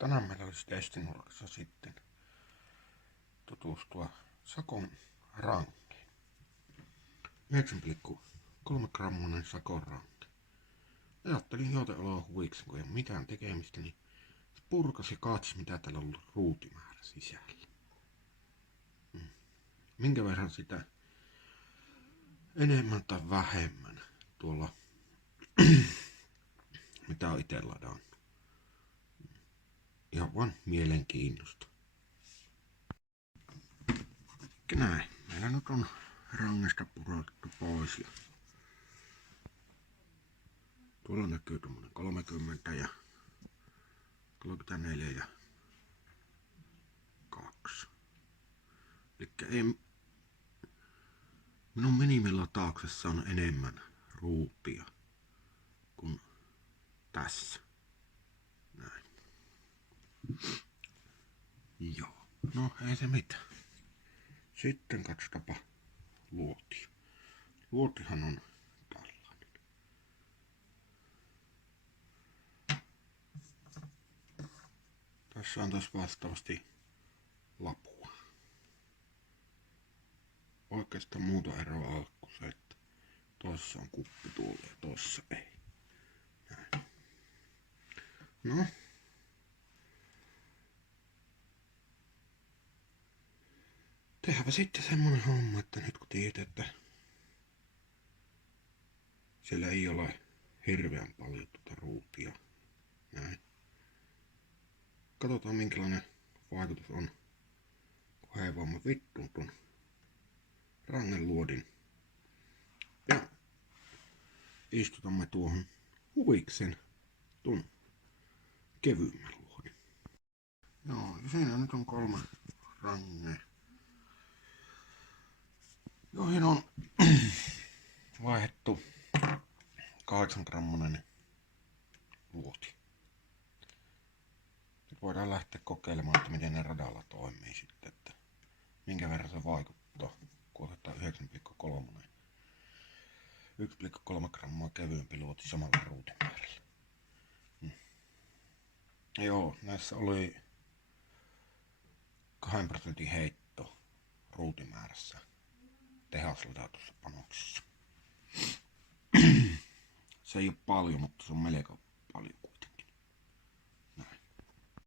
Tänään meillä olisi testinurkassa sitten tutustua Sakon rankeen. 9,3 grammanen Sakon ranke. Ajattelin jotenkin huviksi, kun ei ole mitään tekemistä, niin purkas ja katsi, mitä täällä on ollut ruutimäärä sisällä. Minkä verran sitä enemmän tai vähemmän tuolla, mitä on itse ladannut. Ihan vaan mielenkiinnosta. Näin. Meillä nyt on rangesta purattu pois. Ja tuolla näkyy tuommoinen 30 ja 34 ja 2. Elikkä ei, minun minimilatauksessa on enemmän ruutia kuin tässä. Näin. Joo. No ei se mitään. Sitten katsotaanpa luotia. Luotihan on tällainen. Tässä on taas vastaavasti lapua. Oikeastaan muuta eroa ole kuin se, että tossa on kuppituoli ja tossa ei. Näin. No. Tehdäänpä sitten semmonen homma, että nyt kun tiedät, että siellä ei ole hirveän paljon tuota ruutia. Näin. Katsotaan minkälainen vaikutus on, kun heivaamme vittuun tuon rangen luodin. Ja istutamme tuohon huviksen tuon kevyemmän luodin. Joo, ja siinä nyt on 3 rangea, joihin on vaihdettu 8 grammanen luoti. Nyt voidaan lähteä kokeilemaan, että miten ne radalla toimii sitten, että minkä verran se vaikuttaa, kun otetaan 9,3. 1,3 grammaa kevyempi luoti samalla ruutimäärällä. Joo, näissä oli 2% heitto ruutimäärässä tehasladatussa panoksessa. Se ei ole paljon, mutta se on melko paljon kuitenkin.